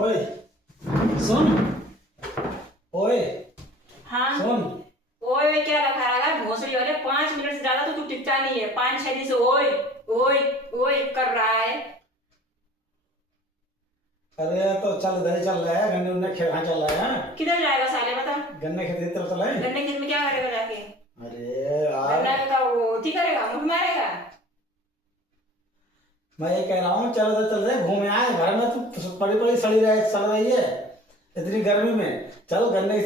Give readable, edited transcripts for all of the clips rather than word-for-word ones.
ओए सुन। ओए हाँ सुन। ओए वे क्या रखा है भोसड़ी वाले 5 मिनट से ज्यादा तो तू टिकता नहीं है 5-6 दिन से ओए ओए ओए कर रहा है। अरे तो चल इधर ही चल रहा है, गन्ने उन्ने खेत कहाँ चल रहा है? किधर जाएगा साले बता। गन्ने खेत की तरफ चला है। गन्ने खेत में क्या करेगा जाके? अरे यार गन्ना का वो थी करेगा मुंह मारेगा। मैं ये कह रहा हूँ चल इधर चल रहे घूमे आए, घर में तू पड़ी पड़ी सड़ी रहे चल रही है इतनी गर्मी में। चल गन्ने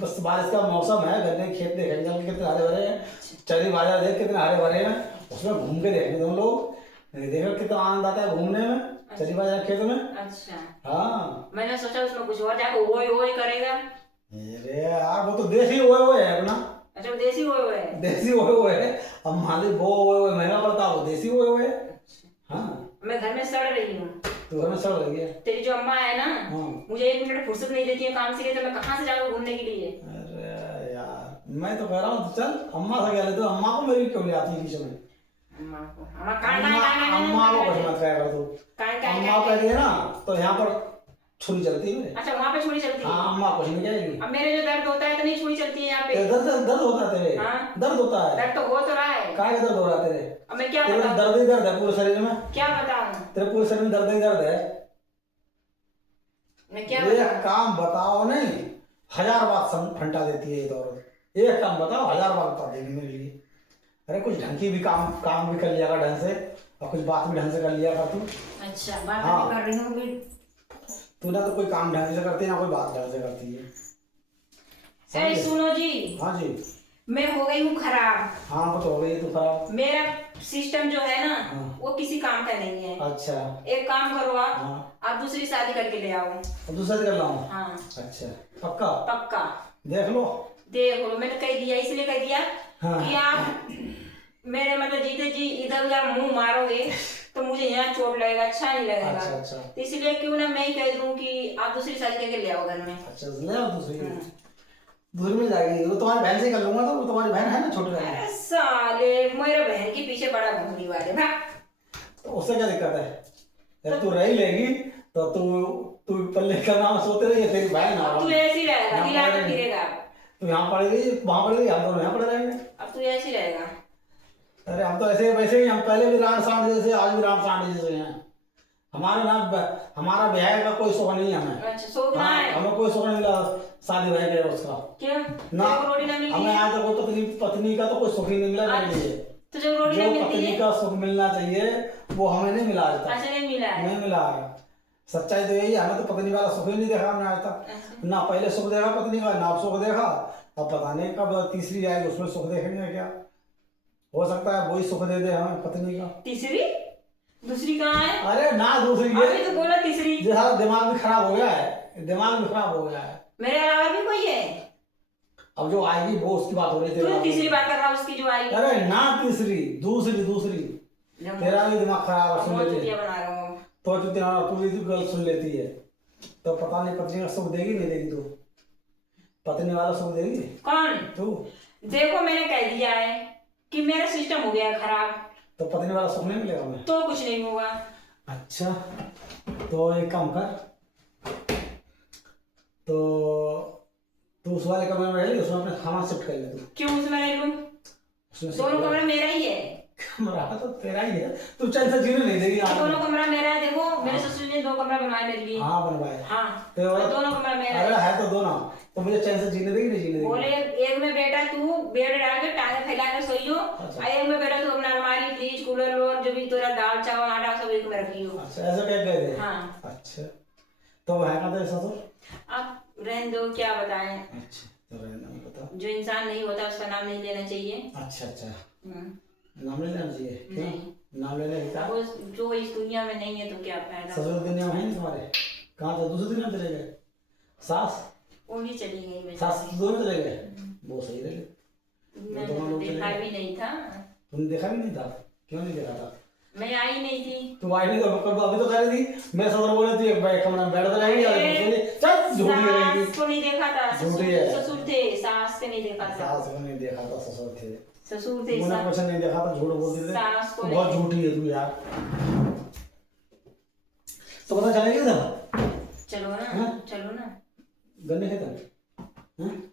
बस बारिश का मौसम है, गन्ने के खेत देखेंगे चल के कितने हरे भरे हैं, चरी बाजार देख कितने हरे भरे हैं, उसमें घूम के देखेंगे तुम लोग। देखो कितना आनंद आता है घूमने में चरी बाजार खेत में। अच्छा हाँ मैंने सोचा उसमें कुछ और जाके ओए ओए करेगा। अरे यार वो तो देसी ओए है अपना, अच्छा वो देसी ओए ओए है। देसी ओए है। अब मालिक वो ओए महंगा पड़ता है, वो देसी ओए है। हाँ मैं घर में सड़ रही हूँ। तो घर में सड़ रही है। तेरी जो अम्मा है ना हाँ मुझे 1 मिनट फुर्सत नहीं देती है काम से लिए, तो मैं कहाँ से जाऊँ घूमने के लिए। अरे यार मैं तो कह रहा हूँ चल अम्मा से कह ले, तो अम्मा को मेरी क्यों ले आती है बीच में? अम्मा को अम्मा को कुछ मत कह तू। अम्मा कह रही है ना तो यहाँ पर छुरी चलती है मेरे। अच्छा वहाँ पे छुरी चलती है। हाँ अम्मा कुछ नहीं कहेगी। अब मेरे जो दर्द होता है तो नहीं छुरी चलती है यहाँ पे। दर्द होता है तेरे? हाँ दर्द होता है? दर्द तो हो तो रहा है। काय का दर्द हो रहा है तेरे? अब मैं क्या तेरे बताऊँ? दर्द ही दर्द है पूरे शरीर में। क्या बताऊँ? तेरे पूरे शरीर में दर्द ही दर्द है। मैं क्या एक बताऊँ? काम बताओ नहीं, 1000 बात फंटा देती है ये तो औरत। एक काम बताओ 1000 बात बता देगी मेरे लिए। अरे कुछ ढंग की भी काम भी कर लिया कर ढंग से, और कुछ बात भी ढंग से कर लिया कर तू। अच्छा बात हाँ। नहीं कर रही हूँ भी। तू ना तो कोई काम ढंग से करती है ना कोई बात ढंग से करती है। ए समझे? सुनो जी, हाँ जी। मैं हो गई हूँ खराब। हाँ वो तो हो गई तू खराब। मेरा सिस्टम जो है ना हाँ। वो किसी काम का नहीं है। अच्छा एक काम करो आप हाँ। आप दूसरी शादी करके ले आओ। अब दूसरा कर लाऊं? हाँ अच्छा पक्का? पक्का। देख लो। देख लो मैंने कह दिया, इसलिए कह दिया हाँ। कि आप मेरे मतलब जीते जी इधर उधर मुंह मारोगे तो मुझे यहाँ चोट लगेगा, अच्छा नहीं लगेगा। अच्छा अच्छा तो इसलिए क्यों ना मैं ही कह दूं कि आप दूसरी शादी करके ले आओ घर में। अच्छा ले आओ दूसरी। दूसरी मिल जाएगी, वो तुम्हारी बहन से कर लूंगा। तो वो तुम्हारी बहन है ना छोटी बहन। अरे साले मेरे बहन के पीछे बड़ा घूमने वाले भाग। तो उससे क्या दिक्कत है? जब तू रही लेगी तो तू पल्ले का नाम सोते रहिए, तेरी बहन अब तू ना ऐसे ही रहेगा, यहाँ हिला कर पड़ेगी। गिरेगा। तू यहाँ पड़ेगी वहां पड़ेगी, हम दोनों यहाँ पड़े रहेंगे। अब तू ऐसे ही रहेगा। अरे हम तो ऐसे वैसे ही, हम पहले भी राम सांड जैसे आज भी राम सांड जैसे हैं। हमारे ना हमारा ब्याह का कोई शौक नहीं है हमें। अच्छा शौक ना हाँ, है? हमें कोई शौक नहीं मिला शादी ब्याह के उसका। क्यों? ना तेरे को रोटी ना मिली हमें है? आज तक कोई पत्नी का तो कोई सुख ही नहीं मिला मेरे लिए। तो जब रोटी ना जो मिलती पत्नी है? का सुख मिलना चाहिए वो हमें नहीं मिला आज तक। अच्छा नहीं मिला है? नहीं मिला है। सच्चाई तो यही है, हमें तो पत्नी वाला सुख ही नहीं देखा हमने आज तक। अच्छा। ना पहले सुख देखा पत्नी का, ना अब सुख देखा। अब पता नहीं कब तीसरी आएगी उसमें सुख देखेंगे क्या। हो सकता है वही सुख दे दे हमें पत्नी का। तीसरी? दूसरी कहाँ है? अरे ना दूसरी अभी तो बोला तीसरी। ये सारा दिमाग भी खराब हो गया है, दिमाग भी खराब हो गया है। मेरे अलावा भी कोई है? अब जो आएगी वो उसकी बात हो रही तू है। तीसरी बात कर रहा है उसकी जो आई। अरे ना तीसरी, दूसरी दूसरी। तेरा भी दिमाग खराब है, सुन लेती है। बना रहा हूँ। तो तू भी गलत सुन लेती है। तो पता नहीं पत्नी का सुख देगी नहीं देगी तू? पत्नी वाला सुख देगी कौन? तू? देखो मैंने कह दिया है कि मेरा सिस्टम हो गया खराब। तो पत्नी वाला सुख नहीं मिलेगा हमें? तो कुछ नहीं होगा। अच्छा तो एक काम कर, तो तू उस वाले कमरे में रह ली, उसमें अपना खाना शिफ्ट कर ले तू। क्यों उसमें रह लूं? उसमें shift दोनों कर। कमरा मेरा ही है। कमरा तो तेरा ही है, तू चैन से जीने नहीं देगी आज। दोनों कमरा मेरा है। देखो मेरे ससुर ने 2 कमरा बनवाया मेरे लिए। हाँ बनवाए। हाँ तो तो दोनों कमरा मेरा अरे है। है तो दोनों, तो मुझे चैन से जीने देगी नहीं जीने देगी? बोले एक में बेटा तू बेड डाल के टांगे फैला के सोइयो, अच्छा। और एक में बेटा तू अपना अलमारी फ्रिज कूलर और जो भी तेरा दाल चावल आटा सब एक में रखियो। अच्छा ऐसा क्या कह दे? हाँ। अच्छा तो है कहाँ तेरे ससुर? अब रहने दो, क्या बताएं। अच्छा तो रहना मत बता। जो इंसान नहीं होता उसका नाम नहीं लेना चाहिए। अच्छा अच्छा हम्म। नाम नहीं लेना चाहिए क्यों? नहीं। नाम लेने का अब जो इस दुनिया में नहीं है तो क्या फायदा। ससुर दुनिया में है नहीं तुम्हारे? कहाँ थे? दूसरी दुनिया में चले गए? सास वो भी चली गई बेचारी। सास दोनों चले गए? वो सही रहे। मैंने दोनों तो लोग चले देखा गए। भी नहीं था। तुमने देखा भी नहीं था? क्यों नहीं देखा था? मैं आई नहीं थी। तुम आई नहीं तो अभी तो कह रही थी मैं ससुर बोले थी कमरे में बैठ जाएगी और चल झूठी रहेगी। सास को नहीं देखा था। झूठी है। ससुर थे, सास से नहीं देखा था। सास को नहीं देखा था, ससुर थे। ससुर थे। तूने कुछ नहीं देखा था, झूठ बोल रही थी। सास को तू नहीं। बहुत झूठी है तू यार। तो पता चलेगी ना चलो ना, हाँ? चलो ना, गन्ने खेत हैं?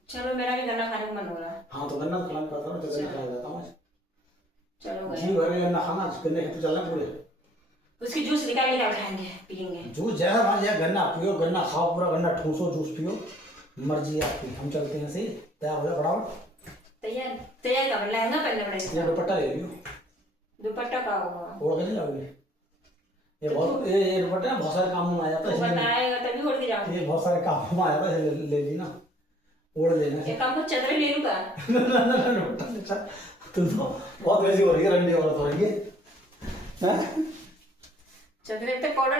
चलो, मेरा भी गन्ना खाने का मन हो रहा है। हाँ तो गन्ना तो खिलाना पड़ता है, तो गन्ना खिला देता हूँ मैं। चलो गए। जी भर के गन्ना खाना, गन्ने खेत चलना पूरे। उसकी जूस निकाल निकाल खाएंगे, पियेंगे। जूस जय भाई, यह गन्ना पियो, गन्ना खाओ, पूरा गन्ना ठूसो, जूस पियो, मर्जी है आपकी। हम चलते हैं सही, तैयार हो जाओ फटाफट। तैयार तैयार का लहंगा पहनना ये पड़ेगा। दुपट्टा ले लियो, दुपट्टा का होगा, ओढ़ के नहीं लाओगे? ये बहुत ये दुपट्टा ना बहुत सारे काम में आ जाता तो है इसलिए। बताएगा तभी उड़ के जाऊंगी। ये बहुत सारे काम में आ जाता है, ले ली ना, ओढ़ लेना। एक काम को चादर ले लूंगा। तुम तो बहुत वैसी हो रही है, रंडी औरत हो रही है। चादर तक पाउडर